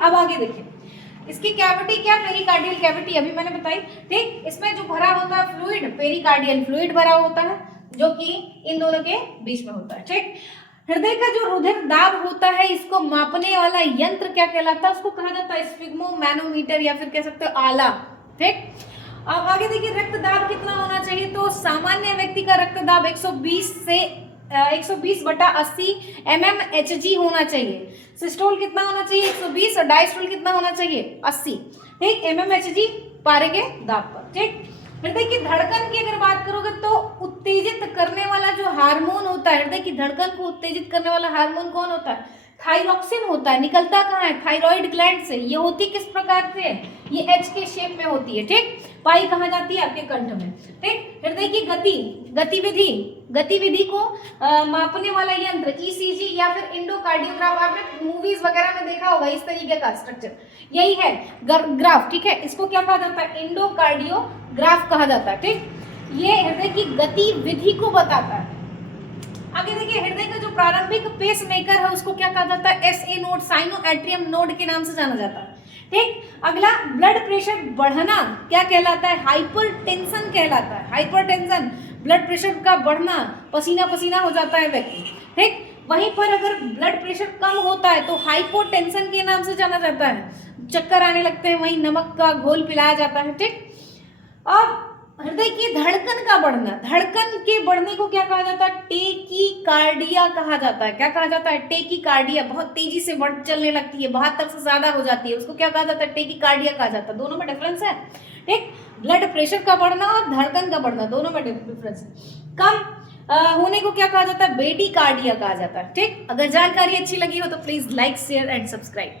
अब आगे देखिए, इसकी कैविटी क्या, पेरिकार्डियल कैविटी अभी मैंने बताई, ठीक। इसमें जो भरा होता है फ्लूइड, पेरिकार्डियल फ्लूइड भरा होता है, जो कि इन दोनों के बीच में होता है, ठीक। हृदय का जो रुधिर दाब होता है, इसको मापने वाला यंत्र क्या कहलाता है, उसको कहा जाता है स्फिग्मोमैनोमीटर या फिर कह सकते हो आला, ठीक। अब आगे देखिए, रक्त दाब कितना होना चाहिए, तो सामान्य व्यक्ति का रक्त दाब 120 से 120/80 mmHg होना चाहिए। सिस्टोल कितना होना चाहिए, 120, और डायस्टोल कितना होना चाहिए, 80, ठीक, mmHg पारे के दाब पर, ठीक। हृदय की धड़कन की अगर बात करोगे तो उत्तेजित करने वाला जो हार्मोन होता है, हृदय की धड़कन को उत्तेजित करने वाला हार्मोन कौन होता है, थायरॉक्सिन होता है। निकलता कहाँ है, थायराइड ग्लैंड से। ये होती किस प्रकार से, ये एच के शेप में होती है, ठीक। पाई कहाँ जाती है, आपके कंठ में, ठीक। हृदय की गतिविधि को मापने वाला यंत्र ईसीजी या फिर इंडोकार्डियोग्राफ, आपने मूवीज वगैरह में देखा होगा इस तरीके का स्ट्रक्चर, यही है ग्राफ, ठीक है। इसको क्या कहा जाता है, इंडोकार्डियोग्राफ कहा जाता है, ठीक। ये हृदय की गतिविधि को बताता है। आगे देखिए, हृदय का जो प्रारंभिक पेस मेकर है उसको क्या कहा जाता है, SA node, sino atrium node के नाम से जाना जाता है, ठीक। अगला, ब्लड प्रेशर बढ़ना क्या कहलाता है, हाइपरटेंशन कहलाता है। हाइपरटेंशन, ब्लड प्रेशर का बढ़ना, पसीना पसीना हो जाता है व्यक्ति, ठीक। वहीं पर अगर ब्लड प्रेशर कम होता है तो हाइपोटेंशन के नाम से जाना जाता है, चक्कर आने लगते हैं, वहीं नमक का घोल पिलाया जाता है, ठीक। अब हृदय की धड़कन का बढ़ना, धड़कन के बढ़ने को क्या कहा जाता है, टेकीकार्डिया कहा जाता है। क्या कहा जाता है, टेकीकार्डिया, बहुत तेजी से बढ़ चलने लगती है, 72 से ज्यादा हो जाती है, उसको क्या कहा जाता है, टेकीकार्डिया कहा जाता है। दोनों में डिफरेंस है, ठीक। ब्लड प्रेशर का बढ़ना और धड़कन का बढ़ना, दोनों में डिफरेंस है। कम होने को क्या कहा जाता है, बेटीकार्डिया कहा जाता है, ठीक। अगर जानकारी अच्छी लगी हो तो please like, share and subscribe.